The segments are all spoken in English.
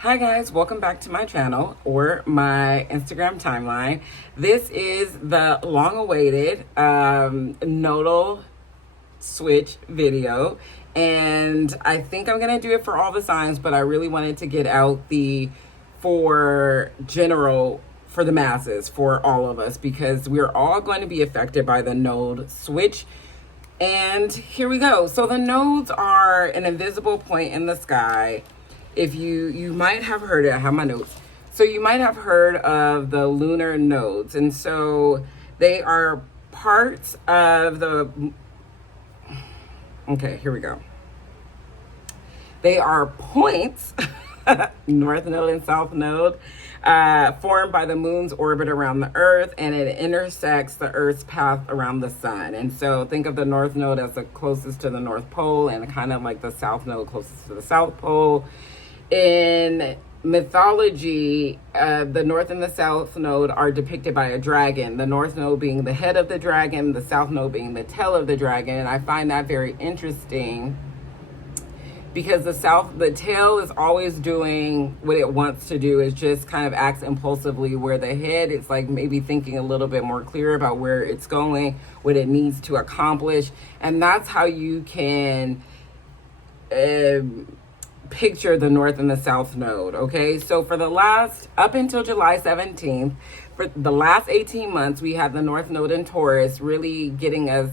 Hi guys, welcome back to my channel or my Instagram timeline. This is the long-awaited nodal switch video, and I think I'm gonna do it for all the signs, but I really wanted to get out the for general, for the masses, for all of us, because we're all going to be affected by the node switch. And here we go. So the nodes are an invisible point in the sky. If you might have heard it, I have my notes. So you might have heard of the lunar nodes. And so they are parts of the, okay, here we go. They are points, north node and south node, formed by the moon's orbit around the earth, and it intersects the earth's path around the sun. And so think of the north node as the closest to the north pole, and kind of like the south node closest to the south pole. In mythology, the north and the south node are depicted by a dragon, the north node being the head of the dragon, the south node being the tail of the dragon. And I find that very interesting because the tail is always doing what it wants to do. It just kind of acts impulsively, where the head, it's like maybe thinking a little bit more clear about where it's going, what it needs to accomplish. And that's how you can picture the north and the south node. Okay, so for the last, up until July 17th, for the last 18 months, we had the north node in Taurus really getting us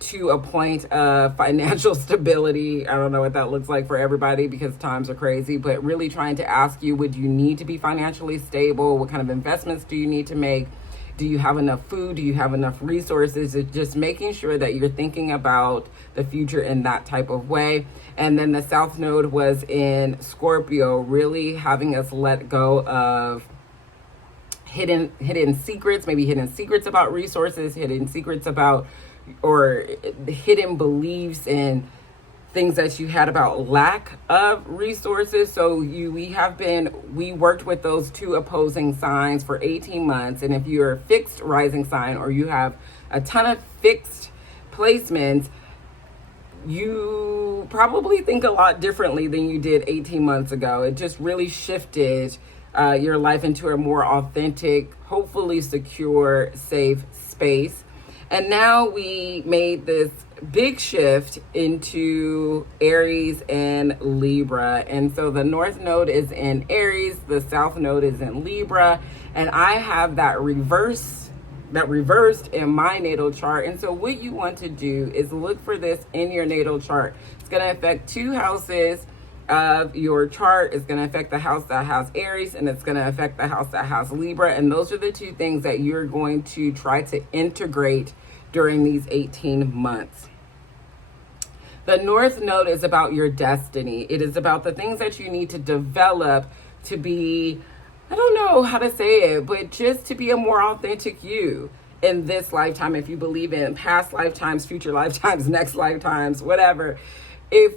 to a point of financial stability. I don't know what that looks like for everybody because times are crazy, but really trying to ask you, would you need to be financially stable? What kind of investments do you need to make? Do you have enough food? Do you have enough resources? It's just making sure that you're thinking about the future in that type of way. And then the South Node was in Scorpio, really having us let go of hidden secrets, maybe hidden secrets about resources, hidden secrets about, or hidden beliefs and things that you had about lack of resources. So we worked with those two opposing signs for 18 months. And if you're a fixed rising sign or you have a ton of fixed placements, you probably think a lot differently than you did 18 months ago. It just really shifted your life into a more authentic, hopefully secure, safe space. And now we made this big shift into Aries and Libra. And so the north node is in Aries, the south node is in Libra, and I have that reversed in my natal chart. And so what you want to do is look for this in your natal chart. It's going to affect two houses of your chart. It's going to affect the house that has Aries, and it's going to affect the house that has Libra. And those are the two things that you're going to try to integrate during these 18 months. The north node is about your destiny. It is about the things that you need to develop to be, I don't know how to say it, but just to be a more authentic you in this lifetime. If you believe in past lifetimes, future lifetimes, next lifetimes, whatever. If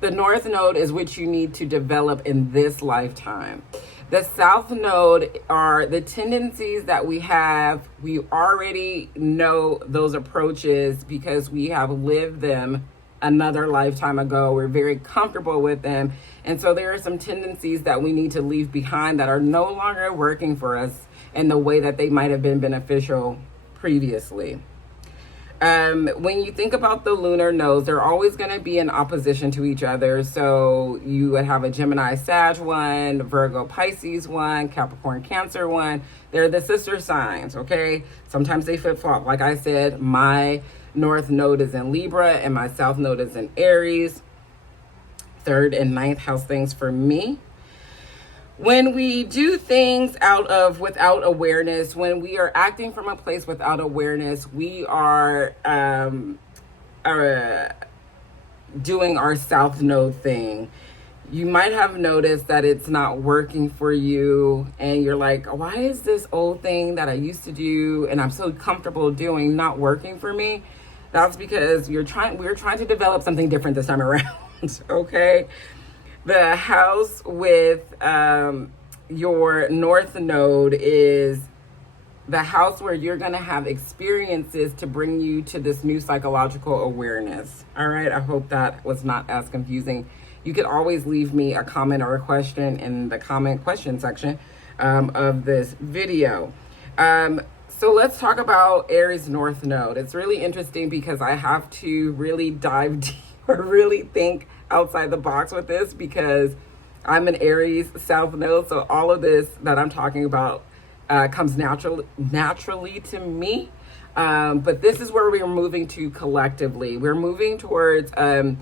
the north node is what you need to develop in this lifetime. The south node are the tendencies that we have. We already know those approaches because we have lived them another lifetime ago. We're very comfortable with them. And so there are some tendencies that we need to leave behind that are no longer working for us in the way that they might have been beneficial previously. When you think about the lunar nodes, they're always going to be in opposition to each other. So you would have a Gemini Sag one, Virgo Pisces one, Capricorn Cancer one. They're the sister signs, okay? Sometimes they flip-flop. Like I said, my north node is in Libra and my south node is in Aries. Third and ninth house things for me. When we do things without awareness, when we are acting from a place without awareness, we are doing our south node thing. You might have noticed that it's not working for you and you're like, why is this old thing that I used to do and I'm so comfortable doing not working for me? That's because we're trying to develop something different this time around. Okay. The house with your north node is the house where you're going to have experiences to bring you to this new psychological awareness. All right. I hope that was not as confusing you could always leave me a comment or a question in the comment question section of this video. So let's talk about Aries North Node. It's really interesting because I have to really dive deep or really think outside the box with this, because I'm an Aries South Node. So all of this that I'm talking about comes naturally to me. But this is where we're moving to collectively. We're moving towards an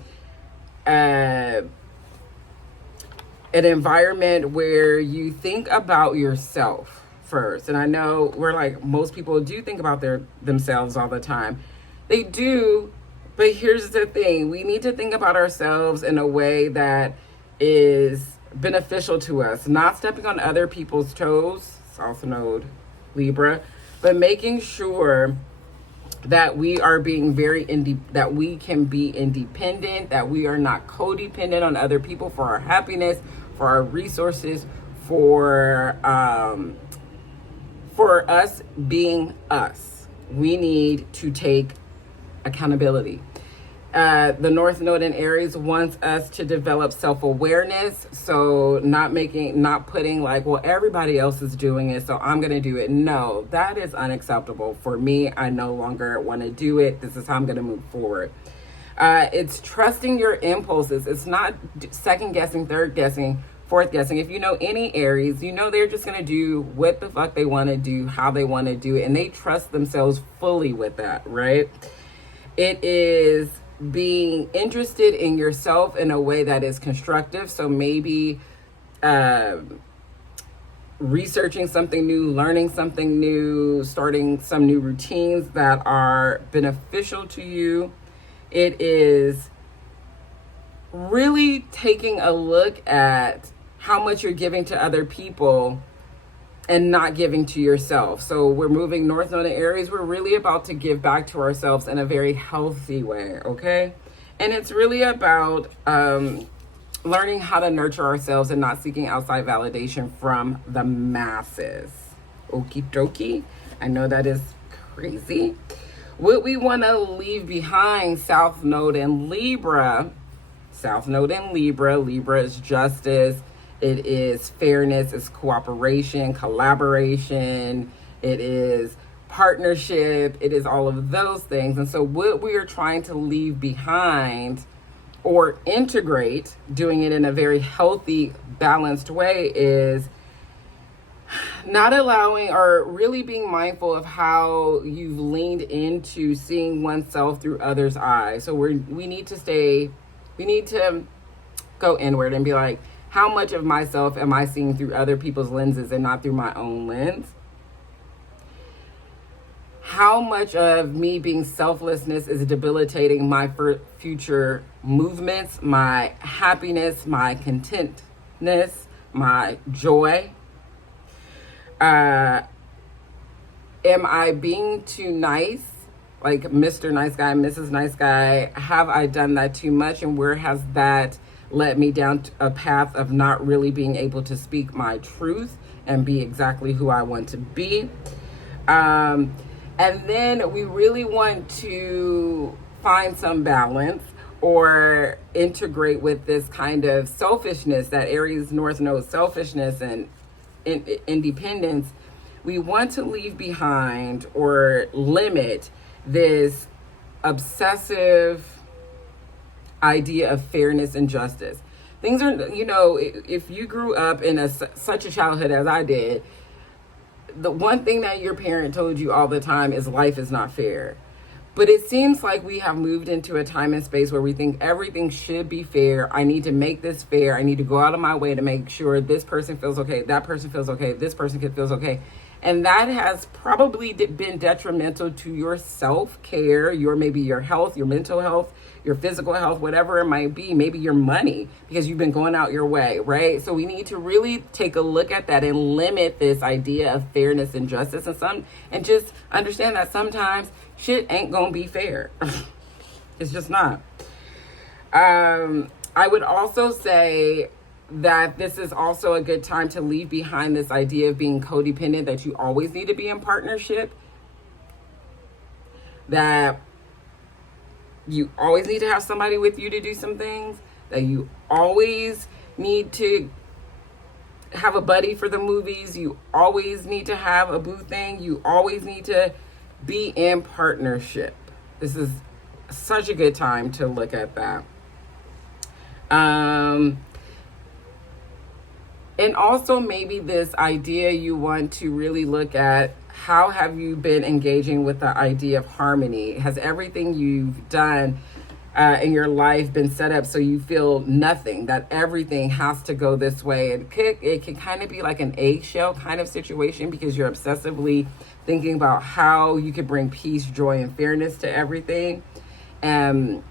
environment where you think about yourself first. And I know we're like, most people do think about themselves all the time. They do, but here's the thing. We need to think about ourselves in a way that is beneficial to us, not stepping on other people's toes, South Node, Libra, but making sure that we are being that we can be independent, that we are not codependent on other people for our happiness, for our resources, for us being us. We need to take accountability. The North Node in Aries wants us to develop self-awareness. So not putting like, well, everybody else is doing it, so I'm going to do it. No, that is unacceptable. For me, I no longer want to do it. This is how I'm going to move forward. It's trusting your impulses. It's not second guessing, third guessing, fourth guessing. If you know any Aries, you know they're just going to do what the fuck they want to do, how they want to do it. And they trust themselves fully with that, right? It is being interested in yourself in a way that is constructive. So maybe researching something new, learning something new, starting some new routines that are beneficial to you. It is really taking a look at how much you're giving to other people and not giving to yourself. So we're moving North Node in Aries. We're really about to give back to ourselves in a very healthy way, okay? And it's really about learning how to nurture ourselves and not seeking outside validation from the masses. Okie dokie. I know that is crazy. What we want to leave behind, South Node in Libra. South Node in Libra. Libra is justice. It is fairness, it's cooperation, collaboration, it is partnership, it is all of those things. And so what we are trying to leave behind or integrate, doing it in a very healthy, balanced way, is not allowing or really being mindful of how you've leaned into seeing oneself through others' eyes. So we need to go inward and be like, how much of myself am I seeing through other people's lenses and not through my own lens? How much of me being selflessness is debilitating my future movements, my happiness, my contentness, my joy? Am I being too nice? Like Mr. Nice Guy, Mrs. Nice Guy? Have I done that too much? And where has that led me down a path of not really being able to speak my truth and be exactly who I want to be? And then we really want to find some balance or integrate with this kind of selfishness, that Aries North Node selfishness and independence. We want to leave behind or limit this obsessive idea of fairness and justice. Things are, if you grew up in such a childhood as I did, the one thing that your parent told you all the time is life is not fair. But it seems like we have moved into a time and space where we think everything should be fair. I need to make this fair. I need to go out of my way to make sure this person feels okay, that person feels okay, this person feels okay. And that has probably been detrimental to your self-care, maybe your health, your mental health, your physical health, whatever it might be, maybe your money, because you've been going out your way, right? So we need to really take a look at that and limit this idea of fairness and justice and just understand that sometimes shit ain't gonna be fair. It's just not. I would also say that this is also a good time to leave behind this idea of being codependent, that you always need to be in partnership, that you always need to have somebody with you to do some things. that you always need to have a buddy for the movies. You always need to have a boo thing. You always need to be in partnership. This is such a good time to look at that. And also maybe this idea, you want to really look at how have you been engaging with the idea of harmony? Has everything you've done in your life been set up so you feel nothing, that everything has to go this way? It can kind of be like an eggshell kind of situation because you're obsessively thinking about how you could bring peace, joy, and fairness to everything. And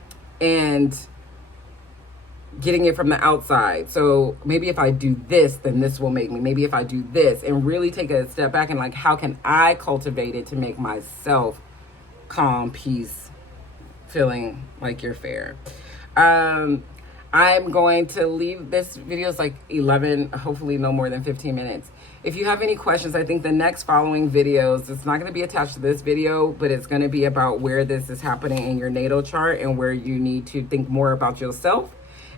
getting it from the outside. So maybe if I do this, then this will make me. Maybe if I do this, and really take a step back and like, how can I cultivate it to make myself calm, peace, feeling like you're fair. I'm going to leave this video. It's like 11, hopefully no more than 15 minutes. If you have any questions, I think the next following videos, it's not going to be attached to this video, but it's going to be about where this is happening in your natal chart and where you need to think more about yourself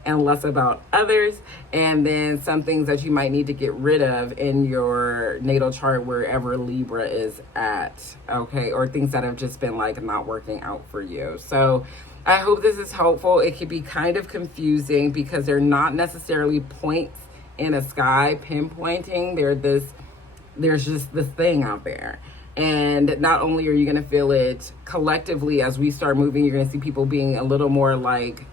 and less about others, and then some things that you might need to get rid of in your natal chart wherever Libra is at, okay, or things that have just been like not working out for you. So I hope this is helpful. It can be kind of confusing because they're not necessarily points in a sky pinpointing. There's just this thing out there. And not only are you going to feel it collectively as we start moving, you're going to see people being a little more like,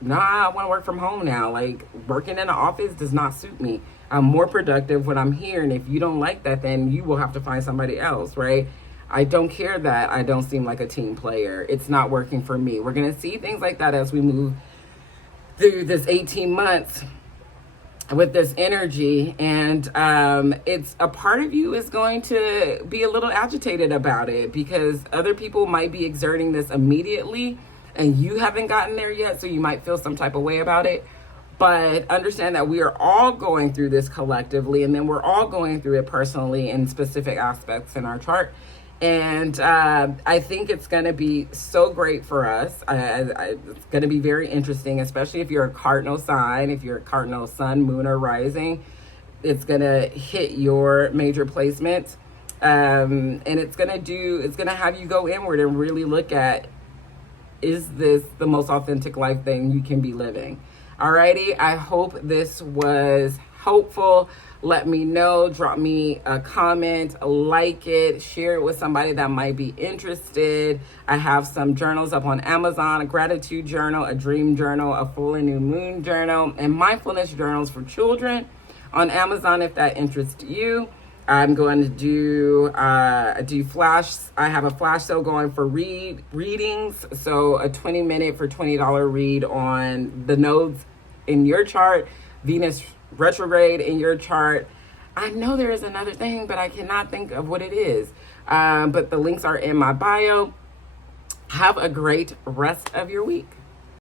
nah, I want to work from home now. Like, working in an office does not suit me. I'm more productive when I'm here. And if you don't like that, then you will have to find somebody else, right? I don't care that I don't seem like a team player. It's not working for me. We're going to see things like that as we move through this 18 months with this energy. And it's a part of you is going to be a little agitated about it because other people might be exerting this immediately and you haven't gotten there yet, so you might feel some type of way about it. But understand that we are all going through this collectively, and then we're all going through it personally in specific aspects in our chart. And I think it's going to be so great for us. It's going to be very interesting, especially if you're a cardinal sign, if you're a cardinal sun, moon, or rising. It's going to hit your major placements. And it's going to have you go inward and really look at, is this the most authentic life thing you can be living? Alrighty, I hope this was helpful. Let me know, drop me a comment, like it, share it with somebody that might be interested. I have some journals up on Amazon, a gratitude journal, a dream journal, a full and new moon journal, and mindfulness journals for children on Amazon if that interests you. I'm going to do flash. I have a flash sale going for readings. So a 20-minute for $20 read on the nodes in your chart, Venus retrograde in your chart. I know there is another thing, but I cannot think of what it is. But the links are in my bio. Have a great rest of your week.